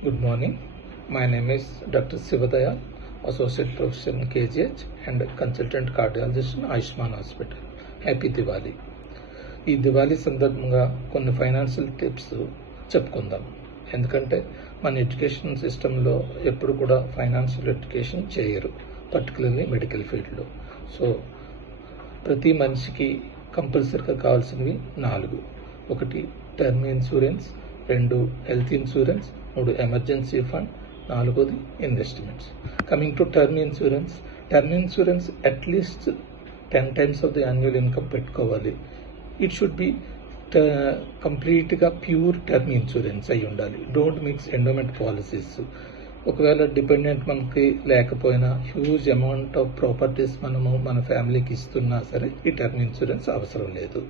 Good morning. My name is Dr. Sivadaya, Associate Professor in KGH and Consultant Cardiologist in Ayushman Hospital. Happy Diwali. ఈ దివాళీ సందర్భంగా కొన్ని financial tips చెప్పుకుందాం. ఎందుకంటే మన education సిస్టంలో ఎప్పుడు కూడా ఫైనాన్షియల్ ఎడ్యుకేషన్ చేయరు, పర్టికులర్లీ మెడికల్ ఫీల్డ్లో. సో ప్రతి మనిషికి కంపల్సరీగా కావాల్సినవి 4. 1 term insurance, 2 health insurance, 3 emergency fund, 4 investments. Coming to term insurance at least 10 times of the annual income పెట్టుకోవాలి. ఇట్ షుడ్ బి కంప్లీట్గా ప్యూర్ టర్మ్ ఇన్సూరెన్స్ అయి ఉండాలి. Don't mix endowment policies. ఒకవేళ డిపెండెంట్ మనకి లేకపోయినా హ్యూజ్ అమౌంట్ ఆఫ్ ప్రాపర్టీస్ మనము మన ఫ్యామిలీకి ఇస్తున్నా సరే ఈ టర్మ్ ఇన్సూరెన్స్ అవసరం లేదు.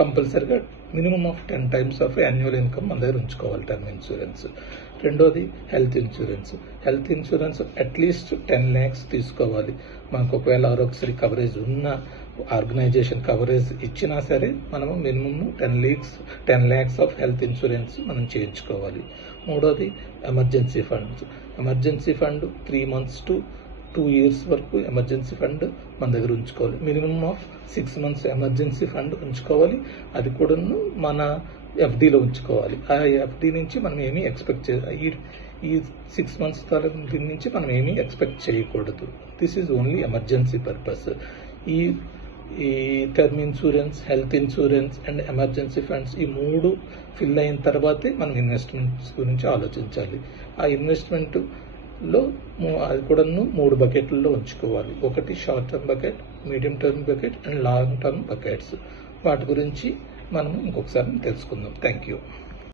కంపల్సరిగా minimum of 10 times of annual income మన దగ్గర ఉంచుకోవాలి టర్మ్ ఇన్సూరెన్స్. రెండోది హెల్త్ ఇన్సూరెన్స్ అట్లీస్ట్ 10 lakhs తీసుకోవాలి. మనకు ఒకవేళ ఆరోగ్యశ్రీ కవరేజ్ ఉన్న ఆర్గనైజేషన్ కవరేజ్ ఇచ్చినా సరే మనము minimum 10 lakhs of health insurance మనం చేయించుకోవాలి. మూడోది emergency fund 3 months to 2 years వరకు ఎమర్జెన్సీ ఫండ్ మన దగ్గర ఉంచుకోవాలి. Minimum of 6 months emergency fund ఉంచుకోవాలి. అది కూడా మన ఎఫ్డీలో ఉంచుకోవాలి. ఆ ఎఫ్డీ నుంచి మనం ఏమీ ఎక్స్పెక్ట్ ఈ 6 months దీని నుంచి మనం ఏమీ ఎక్స్పెక్ట్ చేయకూడదు. This is only emergency purpose. ఈ term insurance, health insurance and emergency funds ఈ 3 ఫిల్ అయిన తర్వాతే మనం ఇన్వెస్ట్మెంట్స్ గురించి ఆలోచించాలి. ఆ ఇన్వెస్ట్మెంట్ లో అది కూడా 3 బకెట్లలో ఉంచుకోవాలి. 1 short term bucket, medium term bucket and long term buckets. వాటి గురించి మనం ఇంకొకసారి తెలుసుకుందాం. Thank you.